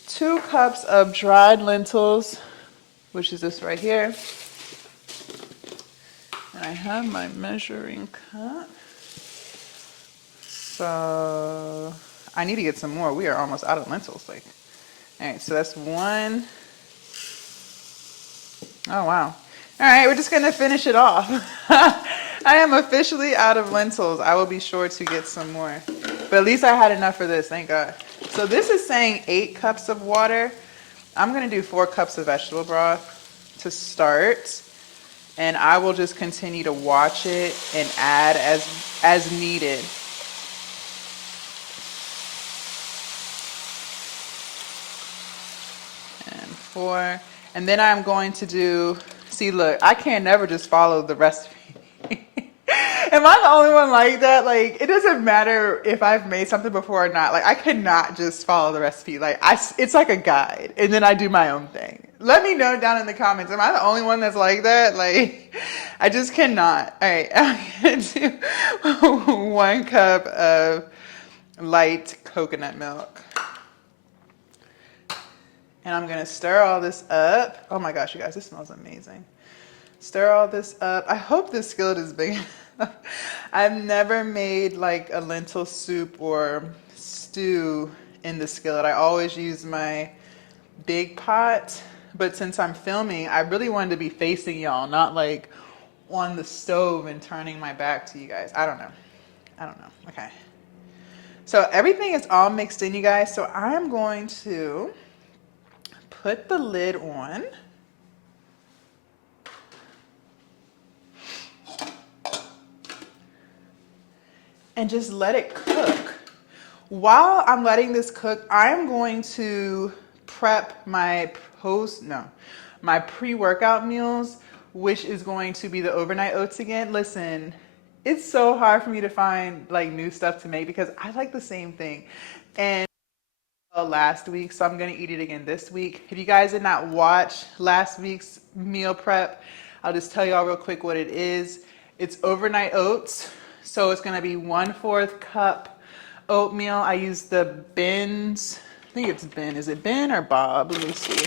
2 cups of dried lentils, which is this right here. And I have my measuring cup. So I need to get some more. We are almost out of lentils. Like, all right, so that's 1. Oh, wow. All right, we're just going to finish it off. I am officially out of lentils. I will be sure to get some more. But at least I had enough for this, thank God. So this is saying 8 cups of water. I'm going to do 4 cups of vegetable broth to start. And I will just continue to watch it and add as needed. And 4. And then I'm going to do, see, look, I can't never just follow the recipe. Am I the only one like that? Like, it doesn't matter if I've made something before or not. Like, I cannot just follow the recipe. Like, it's like a guide, and then I do my own thing. Let me know down in the comments. Am I the only one that's like that? Like, I just cannot. All right, I'm going to do 1 cup of light coconut milk. And I'm going to stir all this up. Oh my gosh, you guys, this smells amazing. Stir all this up. I hope this skillet is big enough. I've never made like a lentil soup or stew in the skillet. I always use my big pot. But since I'm filming, I really wanted to be facing y'all, not like on the stove and turning my back to you guys. I don't know. Okay. So everything is all mixed in, you guys. So I'm going to put the lid on. And just let it cook. While I'm letting this cook, I'm going to prep my pre-workout meals, which is going to be the overnight oats again. Listen, it's so hard for me to find like new stuff to make because I like the same thing. And last week, so I'm gonna eat it again this week. If you guys did not watch last week's meal prep, I'll just tell y'all real quick what it is. It's overnight oats. So it's gonna be 1/4 cup oatmeal. I use the Ben's, I think it's Ben. Is it Ben or Bob? Let me see.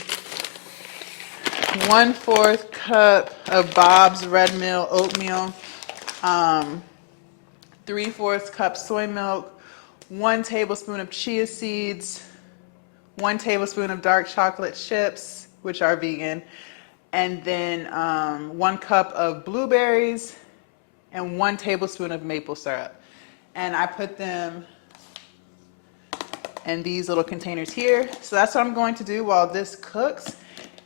1/4 cup of Bob's red mill oatmeal. 3/4 cup soy milk. 1 tablespoon of chia seeds. 1 tablespoon of dark chocolate chips, which are vegan. and then 1 cup of blueberries, and 1 tablespoon of maple syrup. And I put them in these little containers here. So that's what I'm going to do while this cooks.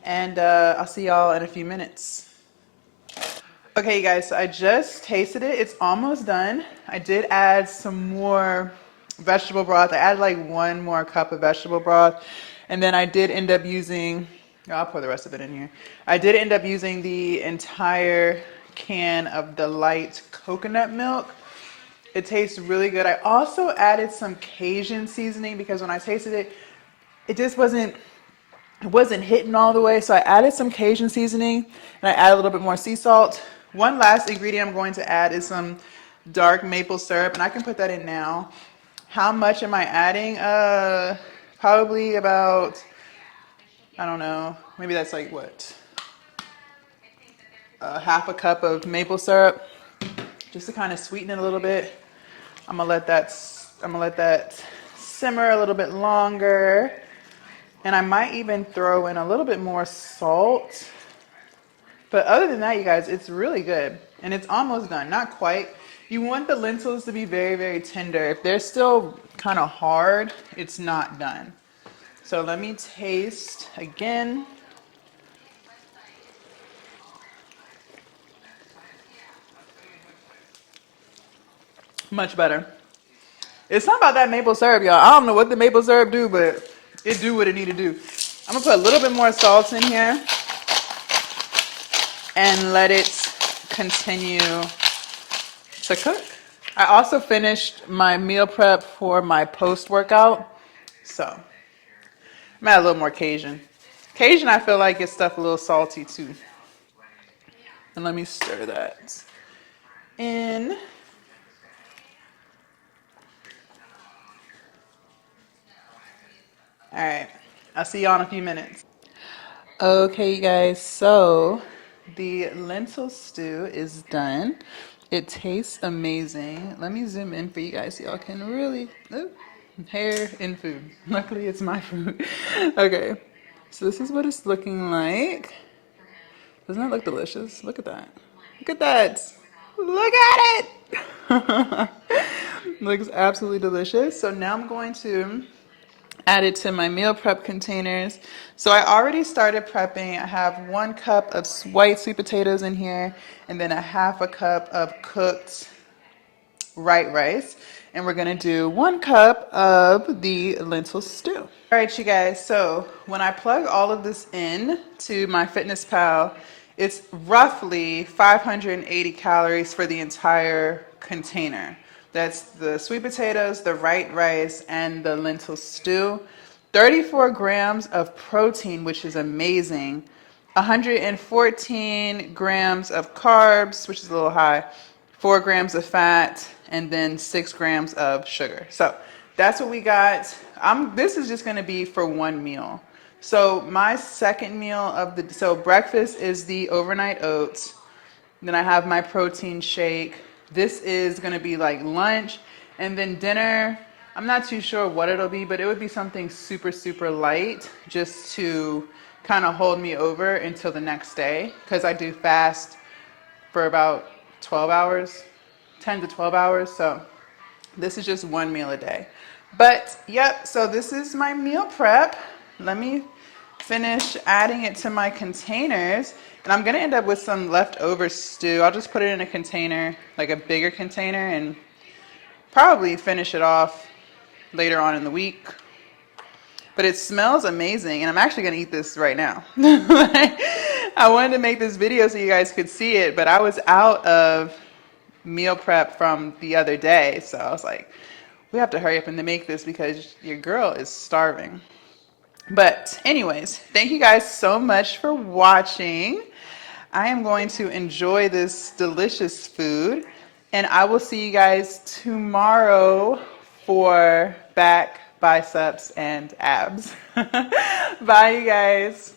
And I'll see y'all in a few minutes. Okay, you guys, so I just tasted it. It's almost done. I did add some more vegetable broth. I added like 1 more cup of vegetable broth. And then I did end up using, I'll pour the rest of it in here. I did end up using the entire can of the light coconut milk. It tastes really good. I also added some Cajun seasoning because when I tasted it, it just wasn't hitting all the way. So I added some Cajun seasoning and I added a little bit more sea salt. One last ingredient I'm going to add is some dark maple syrup, and I can put that in now. How much am I adding? Probably about, I don't know, maybe that's like what? Half a cup of maple syrup, just to kind of sweeten it a little bit. I'm gonna let that simmer a little bit longer. And I might even throw in a little bit more salt. But other than that, you guys, it's really good. And it's almost done. Not quite. You want the lentils to be very, very tender. If they're still kind of hard, it's not done. So let me taste again. Much better. It's not about that maple syrup, y'all. I don't know what the maple syrup do, but it do what it need to do. I'm gonna put a little bit more salt in here and let it continue to cook. I also finished my meal prep for my post-workout. So I'm add a little more Cajun. Cajun, I feel like gets stuff a little salty too. And let me stir that in. All right, I'll see y'all in a few minutes. Okay, you guys, so the lentil stew is done. It tastes amazing. Let me zoom in for you guys so y'all can really, hair and food. Luckily, it's my food. Okay, so this is what it's looking like. Doesn't that look delicious? Look at that. Look at that. Look at it. Looks absolutely delicious. So now I'm going to add it to my meal prep containers. So I already started prepping. I have 1 cup of white sweet potatoes in here, and then a half a cup of cooked white rice. And we're gonna do 1 cup of the lentil stew. All right, you guys, so when I plug all of this in to my Fitness Pal, it's roughly 580 calories for the entire container. That's the sweet potatoes, the white rice, and the lentil stew. 34 grams of protein, which is amazing. 114 grams of carbs, which is a little high. 4 grams of fat, and then 6 grams of sugar. So that's what we got. This is just gonna be for 1 meal. So my second meal so breakfast is the overnight oats. Then I have my protein shake. This is gonna be like lunch, and then dinner, I'm not too sure what it'll be, but it would be something super, super light just to kind of hold me over until the next day, because I do fast for about 12 hours, 10 to 12 hours. So this is just 1 meal a day. But yep, so this is my meal prep. Let me finish adding it to my containers. And I'm gonna end up with some leftover stew. I'll just put it in a container, like a bigger container, and probably finish it off later on in the week. But it smells amazing, and I'm actually gonna eat this right now. I wanted to make this video so you guys could see it, but I was out of meal prep from the other day, so I was like, we have to hurry up and make this because your girl is starving. But anyways, thank you guys so much for watching. I am going to enjoy this delicious food, and I will see you guys tomorrow for back, biceps, and abs. Bye, you guys.